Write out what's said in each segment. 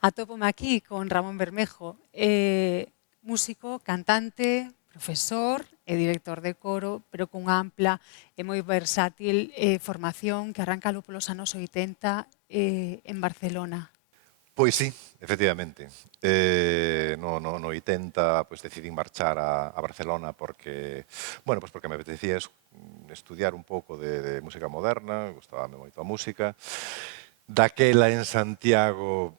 Atópome aquí con Ramón Bermejo, músico, cantante, profesor e director de coro, pero cunha ampla e moi versátil formación que arranca polos anos 80 en Barcelona. Pois sí, efectivamente. No 80 pues, decidín marchar a Barcelona porque, bueno, pues porque me apetecía estudiar un pouco de música moderna, gustábame moito a música. Daquela en Santiago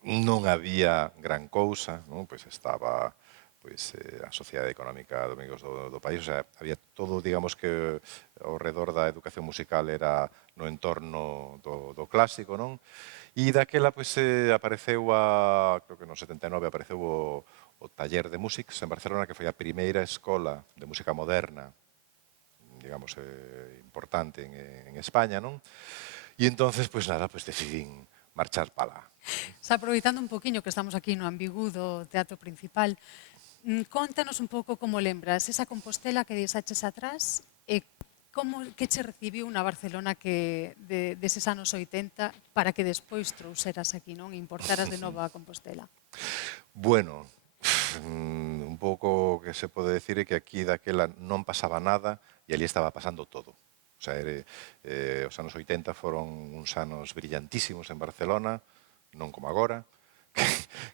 non había gran cousa, non? Pois estaba a Sociedade Económica de Amigos do País, o sea, había todo, digamos que ao redor da educación musical era no entorno do clásico, non? E daquela, pois, apareceu creo que no 79 apareceu o Taller de Músics en Barcelona, que foi a primeira escola de música moderna, digamos, importante en España, non? E entonces, pois nada, pois decidín marchar para lá. Xa aproveitando un poquinho que estamos aquí no ambigú do Teatro Principal, contanos un pouco como lembras esa Compostela que deixaches atrás e que che recibiu na Barcelona deses anos 80 para que despois trouxeras aquí, non? E importaras de novo a Compostela. Bueno, un pouco que se pode decir é que aquí daquela non pasaba nada e ali estaba pasando todo. O sea, os anos 80 foron uns anos brillantísimos en Barcelona, non como agora,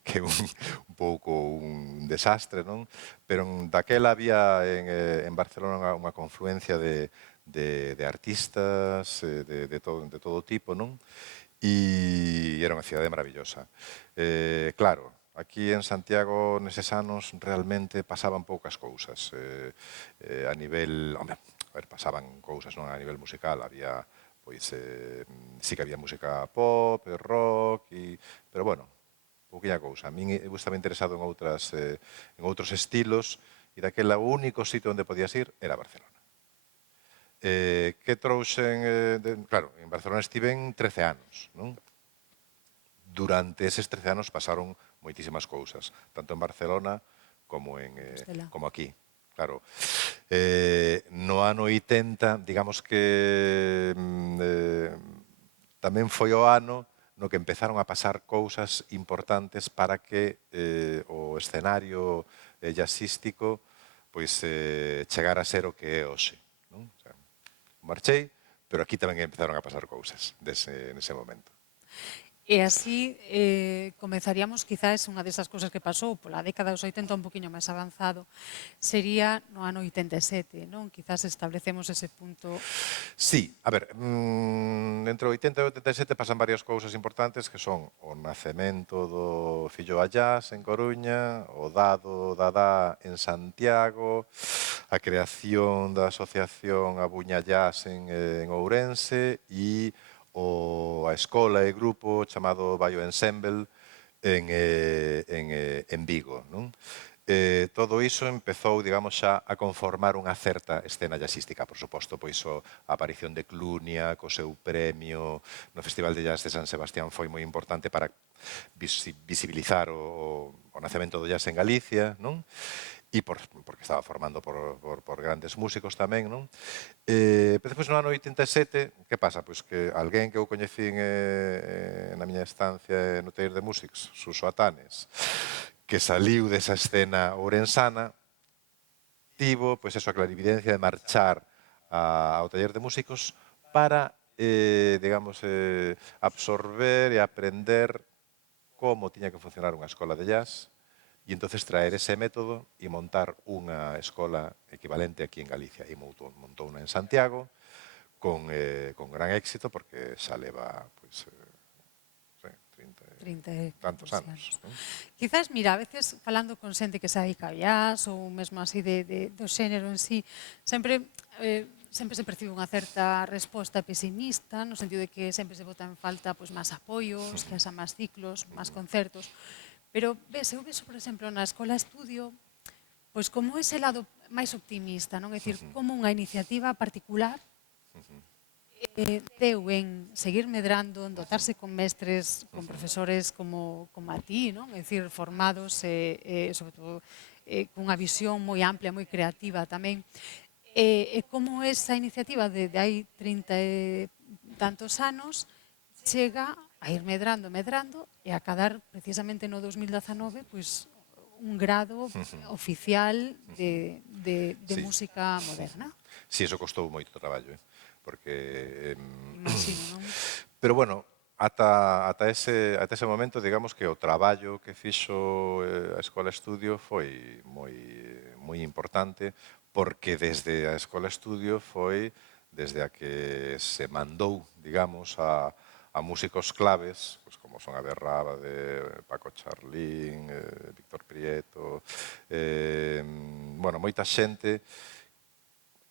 que é un pouco un desastre, non? Pero daquela había en Barcelona unha confluencia de artistas de todo tipo, non? E era unha cidade maravillosa. Claro, aquí en Santiago neses anos realmente pasaban poucas cousas. A nivel, home, a ver, pasaban cousas, non a nivel musical, había pois sí que había música pop, rock, pero bueno, pouquinha cousa. A min eu estaba interesado en outros estilos e daquela o único sitio onde podías ir era Barcelona. Que trouxen, claro, en Barcelona estiven 13 anos, non? Durante eses 13 anos pasaron moitísimas cousas, tanto en Barcelona como como aquí. Claro, no ano 80, digamos que tamén foi o ano no que empezaron a pasar cousas importantes para que o escenario jazzístico pois chegara a ser o que é hoxe. Non? O sea, marchei, pero aquí tamén empezaron a pasar cousas nese momento. E así comezaríamos, quizás, unha desas cousas que pasou pola década dos 80 un poquinho máis avanzado, sería no ano 87, non? Quizás establecemos ese punto. Sí, a ver, entre o 80 e o 87 pasan varias cousas importantes que son o nacemento do Fillo a Jazz en Coruña, o Dada en Santiago, a creación da asociación A Buña Jazz en Ourense e a escola e grupo chamado Baio Ensemble en Vigo, non? Todo iso empezou, digamos, xa a conformar unha certa escena jazzística, por suposto, pois a aparición de Clunia, co seu premio no Festival de Jazz de San Sebastián foi moi importante para visibilizar o nacemento do jazz en Galicia, non? E porque estaba formando por grandes músicos tamén, non? Pero despois no ano 87, que pasa? Pois que alguén que eu coñecín na miña estancia no taller de músics, Suso Atanes, que saliu desa escena ourensana, tivo, pois eso, a clarividencia de marchar ao taller de músicos para, digamos, absorber e aprender como tiña que funcionar unha escola de jazz e entonces traer ese método e montar unha escola equivalente aquí en Galicia. E montou unha en Santiago con gran éxito porque xa leva, pois, 30 e tantos anos. anos. Quizás, mira, a veces falando con xente que se dedica ao jazz ou mesmo así do xénero en sí, sempre se percibe unha certa resposta pesimista, no sentido de que sempre se bota en falta máis apoios, que haxa máis ciclos, máis concertos. Pero, eu vexo, por exemplo, na Escola Estudio, pois como ese lado máis optimista, non? É dicir, como unha iniciativa particular deu en seguir medrando, en dotarse con mestres, con profesores como a ti, non? É dicir, formados e sobre todo cunha visión moi amplia, moi creativa tamén. E como esa iniciativa de hai 30 e tantos anos chega a ir medrando, medrando, e a cadar precisamente no 2019, pois, un grado oficial de Sí. música moderna. Sí, eso costou moito traballo, porque... Imagino, non? Pero bueno, ata ese momento, digamos que o traballo que fixo a Escola Estudio foi moi importante, porque desde a Escola Estudio foi desde a que se mandou, digamos, a músicos claves, pues como son Abel Rábade, Paco Charlín, Víctor Prieto, bueno, moita xente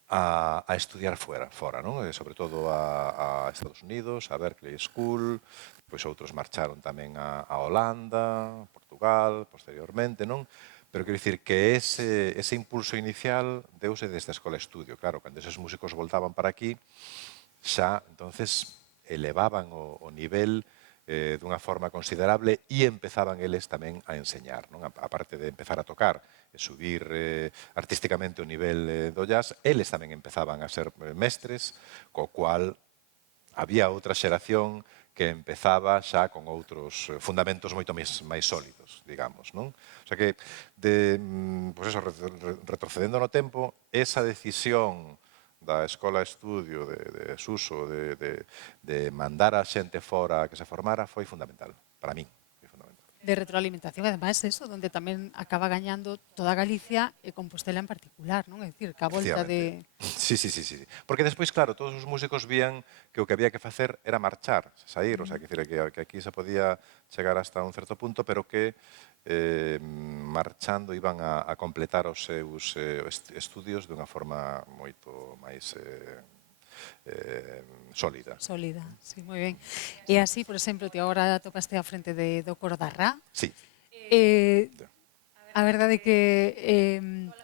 a estudiar fora, non? E sobre todo a Estados Unidos, a Berkeley School, pois outros marcharon tamén a Holanda, Portugal, posteriormente, non? Pero quero dicir que ese impulso inicial deuse desde a Escola Estudio. Claro, cando eses músicos voltaban para aquí, xa, entonces, elevaban o nivel dunha forma considerable e empezaban eles tamén a enseñar, non? A parte de empezar a tocar e subir artísticamente o nivel do jazz, eles tamén empezaban a ser mestres, co cual había outra xeración que empezaba xa con outros fundamentos moito máis sólidos, digamos, non? O sea que, pues eso, retrocedendo no tempo, esa decisión da Escola Estudio, de Suso, de mandar a xente fora que se formara, foi fundamental, para min. Foi fundamental. De retroalimentación, además, eso, donde tamén acaba gañando toda Galicia e Compostela en particular, non? É dicir, que a volta Efectivamente. de... Sí, sí, sí, sí. Porque despois, claro, todos os músicos vían que o que había que facer era marchar, sair, o sea, que aquí se podía chegar hasta un certo punto, pero que marchando iban a completar os seus estudios dunha forma moito máis sólida. Sólida, sí, moi ben. E así, por exemplo, ti agora topaste á frente do Coro da Rá. Sí. Eh, a verdade é que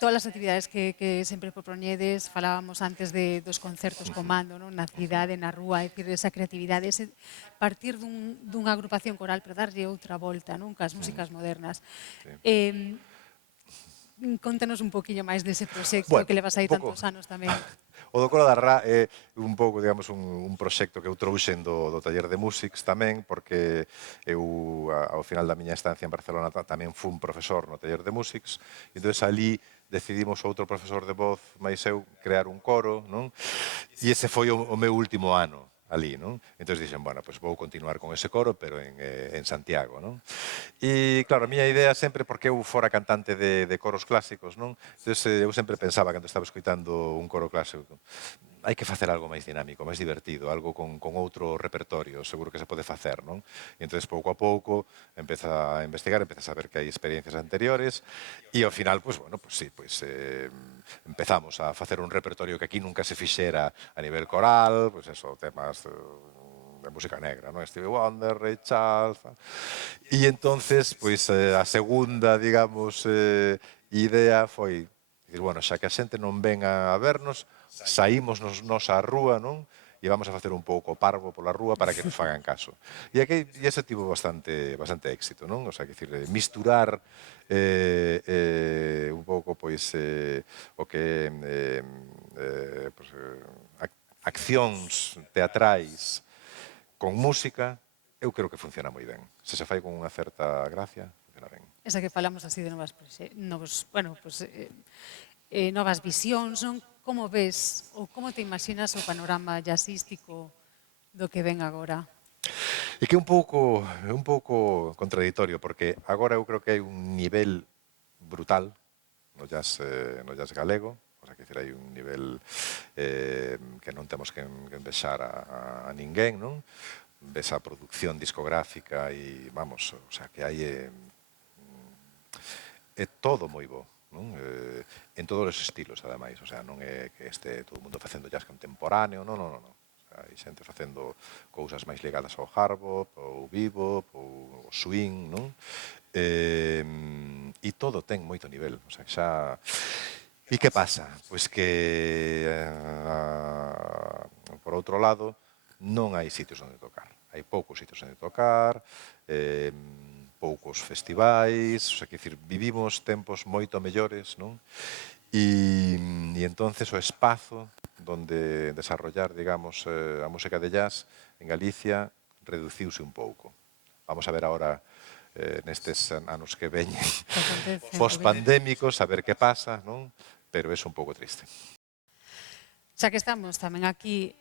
todas as actividades que sempre propoñedes, falábamos antes dos concertos comando, non? Na cidade, na rúa, é dicir, esa creatividade, ese partir dunha agrupación coral para darlle outra volta, non? Cas músicas modernas. Contanos un poquinho máis dese proxecto Bueno, que levas un aí pouco... tantos anos tamén. O do Coro da Rá é un pouco, digamos, un proxecto que eu trouxen do taller de Musics tamén, porque eu, ao final da miña estancia en Barcelona, tamén fun profesor no taller de Musics, e entón ali decidimos outro profesor de voz máis eu crear un coro, non? E ese foi o meu último ano ali, non? Entón dixen, bueno, pues vou continuar con ese coro, pero en Santiago, non? E, claro, a miña idea sempre, porque eu fora cantante de coros clásicos, non? Entón, eu sempre pensaba, cando estaba escoitando un coro clásico, hai que facer algo máis dinámico, máis divertido, algo con outro repertorio, seguro que se pode facer, non? E entón, pouco a pouco, empeza a investigar, empeza a saber que hai experiencias anteriores, e ao final, pues, bueno, pues sí, pues, empezamos a facer un repertorio que aquí nunca se fixera a nivel coral, pues eso, temas de música negra, non? Stevie Wonder, Ray Charles... E entonces, pois, a segunda, digamos, idea foi, dicir, bueno, xa que a xente non ven a vernos, saímos nos á rúa, non? E vamos a facer un pouco parvo pola rúa para que nos fagan caso. E ese tivo bastante éxito, non? O sea, que dicir, misturar un pouco, pois, o que pois, accións teatrais con música, eu creo que funciona moi ben. Se se fai con unha certa gracia, funciona ben. Esa que falamos así de novas visións, non? Como ves ou como te imaginas o panorama jazzístico do que ven agora? E que é un pouco contradictorio, porque agora eu creo que hai un nivel brutal no jazz galego, o sea, que decir, hai un nivel que non temos que envexar a ninguén, non? Ves a producción discográfica e, vamos, o sea, que hai é todo moi bo, non? En todos os estilos, ademais, o sea, non é que este todo o mundo facendo jazz contemporáneo, non, non, non, non. O sea, hai xente facendo cousas máis ligadas ao hard bop, ou bebop, ou swing, non? E todo ten moito nivel, o sea, xa... E que pasa? Pois que, por outro lado, non hai sitios onde tocar. Hai poucos sitios onde tocar, poucos festivais, o sea, que dicir, vivimos tempos moito mellores, non? E entonces o espazo donde desarrollar, digamos, a música de jazz en Galicia reduciuse un pouco. Vamos a ver agora nestes anos que veñen acontece. post-pandémicos, a ver que pasa, non? Pero é un pouco triste. Xa que estamos tamén aquí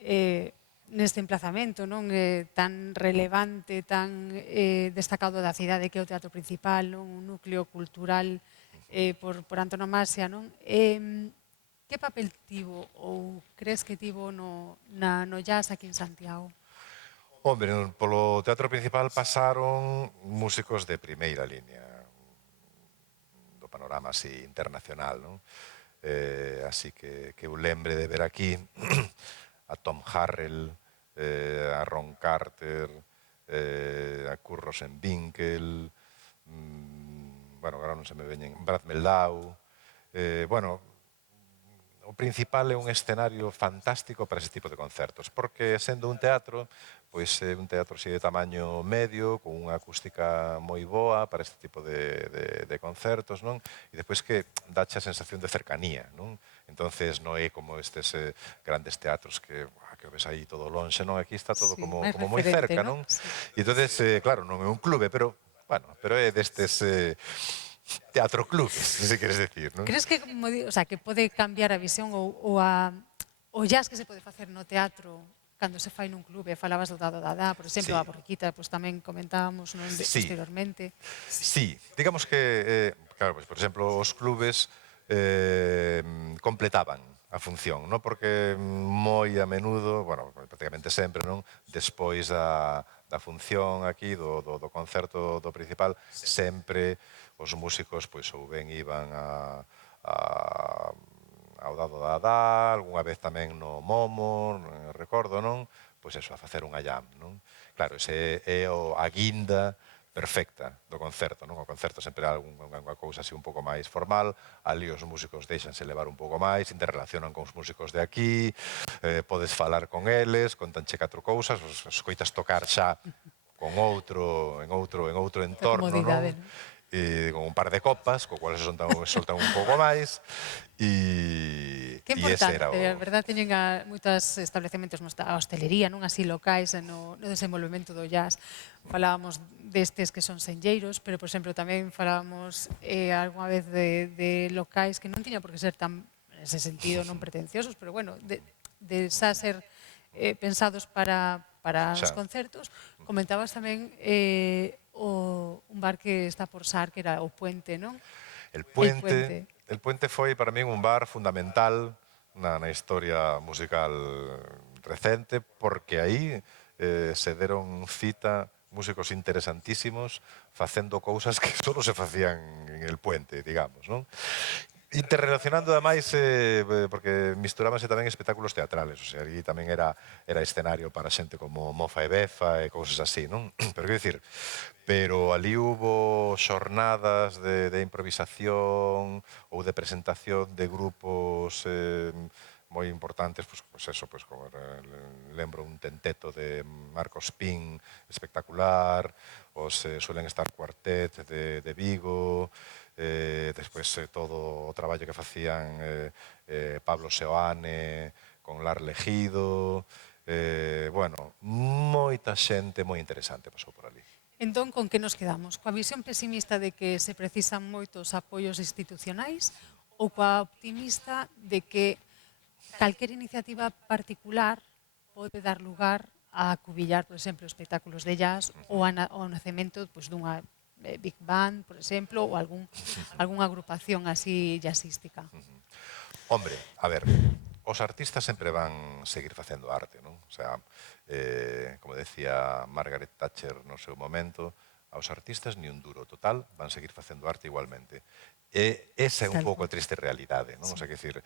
neste emplazamento non tan relevante, tan destacado da cidade que é o Teatro Principal, non? Un núcleo cultural por antonomasia, non? Que papel tivo ou crees que tivo no jazz aquí en Santiago? Hombre, polo Teatro Principal pasaron músicos de primeira línea do panorama así internacional, non? Así que eu lembre de ver aquí a Tom Harrell, a Ron Carter, a Kurt Rosenwinkel, bueno, agora non se me veñen, Brad Meldau, bueno, o Principal é un escenario fantástico para ese tipo de concertos, porque sendo un teatro, pois é un teatro así de tamaño medio, con unha acústica moi boa para este tipo de concertos, non? E despois que dache a sensación de cercanía, non? Entonces non é como estes grandes teatros que o ves aí todo lonxe, non? Aquí está todo Sí, como máis moi referente, cerca, non? non? Sí. E entonces, claro, non é un clube, pero, bueno, pero é destes teatro clubes, se queres decir, non? Crees que, o sea, que pode cambiar a visión o jazz que se pode facer no teatro cando se fai nun clube? Falabas do Dado Dadá, por exemplo, Sí, a Borriquita, pois tamén comentábamos non sí, posteriormente. sí. Digamos que, claro, pues, por exemplo, os clubes completaban a función, non? Porque moi a menudo, bueno, prácticamente sempre, non? Despois da función aquí, do concerto do principal, sempre os músicos, pois, ou ben iban ao Dado Dadá, algunha vez tamén no Momo, recordo, non? Pois eso, a facer unha jam, non? Claro, ese é a guinda perfecta do concerto, non? O concerto sempre é unha cousa así un pouco máis formal, ali os músicos deixanse levar un pouco máis, interrelacionan con os músicos de aquí, podes falar con eles, contanche 4 cousas, os escoitas tocar xa con outro, en outro Da entorno, comodidade, non? non? E con un par de copas, co cual se soltan un pouco máis, Que e ese importante, era a o... verdad, teñen moitos establecementos a hostelería, non así locais, no desenvolvemento do jazz. Falábamos destes que son senlleiros, pero, por exemplo, tamén falábamos algunha vez de locais que non tiña por que ser tan, nese sentido, non pretenciosos, pero, bueno, de xa ser pensados para os Xa, concertos. Comentabas tamén un bar que está por Sar, que era o Puente, non? El El Puente, Puente. el Puente foi para min un bar fundamental na historia musical recente, porque aí se deron cita músicos interesantísimos facendo cousas que só se facían en el Puente, digamos, non? Interrelacionando ademais, porque misturábanse tamén espectáculos teatrales, o sea, ali tamén era escenario para xente como Mofa e Befa e cousas así, non? Pero quero dicir, pero ali hubo xornadas de improvisación ou de presentación de grupos moi importantes, pues eso, pues como lembro un tenteto de Marcos Pin espectacular, os suelen estar cuartet de Vigo, despois todo o traballo que facían Pablo Seoane con Lar Legido, bueno, moita xente moi interesante pasou por ali. Entón, con que nos quedamos? Coa visión pesimista de que se precisan moitos apoios institucionais ou coa optimista de que calquer iniciativa particular pode dar lugar a acubillar, por exemplo, espectáculos de jazz ou ao nacemento dunha big band, por exemplo, ou algunha agrupación así jazzística? Hombre, a ver, os artistas sempre van seguir facendo arte, non? O sea, como decía Margaret Thatcher no seu momento, aos artistas ni un duro total, van seguir facendo arte igualmente. E esa é un Tal pouco cual. a triste realidade, non? O Sí. sea, que decir,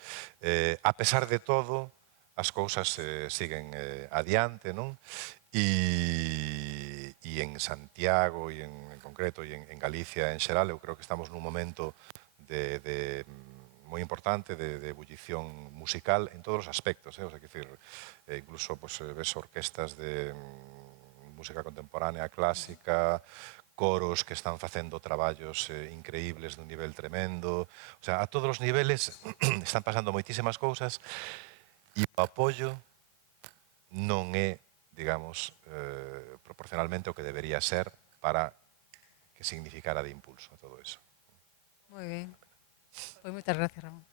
a pesar de todo, as cousas siguen adiante, non? E en Santiago e en concreto e en Galicia en xeral, eu creo que estamos nun momento de moi importante de ebullición musical en todos os aspectos, o sea, que decir, incluso pues, ves orquestas de música contemporánea, clásica, coros que están facendo traballos increíbles dun nivel tremendo, o sea, a todos os niveles están pasando moitísimas cousas e o apoio non é, digamos, proporcionalmente o que debería ser para que significara de impulso a todo eso. Moi ben. Pois moitas gracias, Ramón.